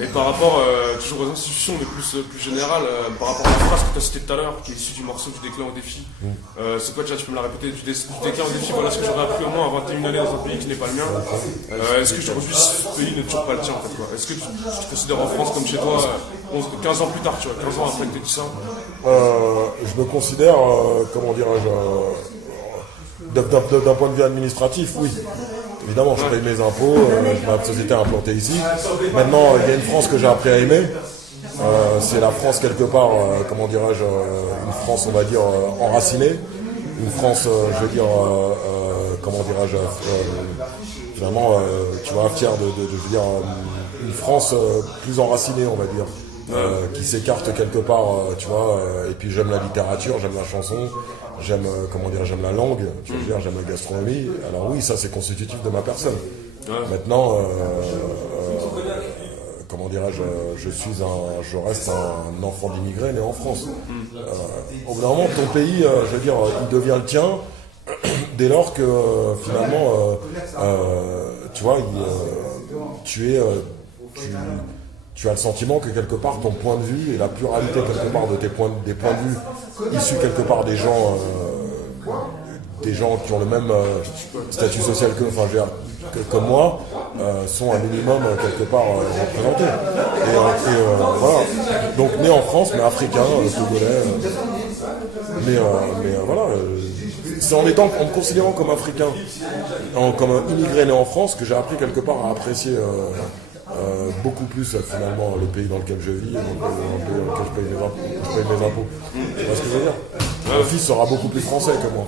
Et par rapport toujours aux institutions, mais plus général, par rapport à la phrase que tu as citée tout à l'heure, qui est issue du morceau du déclin au défi, c'est quoi déjà, tu peux me la répéter, du déclin au défi, voilà ce que j'aurais appris au moins à 21 années dans un pays qui n'est pas le mien. Est-ce que aujourd'hui ce pays n'est toujours pas le tien en fait, quoi? Est-ce que tu te considères en France comme chez toi 15 ans plus tard, tu vois, 15 ans après que tu dit ça? Je me considère, comment dirais-je, d'un point de vue administratif, oui. Évidemment, je paye mes impôts, ma société est implantée ici. Maintenant, il y a une France que j'ai appris à aimer. C'est la France quelque part, comment dirais-je, une France, on va dire, enracinée. Une France, je veux dire, comment dirais-je, finalement, tu vois, fière je veux dire, une France plus enracinée, on va dire. Qui s'écarte quelque part, tu vois, et puis j'aime la littérature, j'aime la chanson, j'aime, comment dire, j'aime la langue, tu veux dire, j'aime la gastronomie. Alors oui, ça c'est constitutif de ma personne. Maintenant, comment dirais-je, je reste un enfant d'immigré né en France. Au bout d'un moment, ton pays, je veux dire, il devient le tien dès lors que finalement, tu vois, tu as le sentiment que quelque part ton point de vue et la pluralité quelque part des points de vue issus quelque part des gens qui ont le même statut social que moi sont un minimum quelque part représentés. Et voilà. Donc né en France, mais africain, togolais. Mais voilà. C'est en me considérant comme africain, comme immigré né en France, que j'ai appris quelque part à apprécier beaucoup plus finalement le pays dans lequel je vis et le pays dans lequel je paye mes impôts. Tu vois ce que je veux dire? Mon fils sera beaucoup plus français que moi.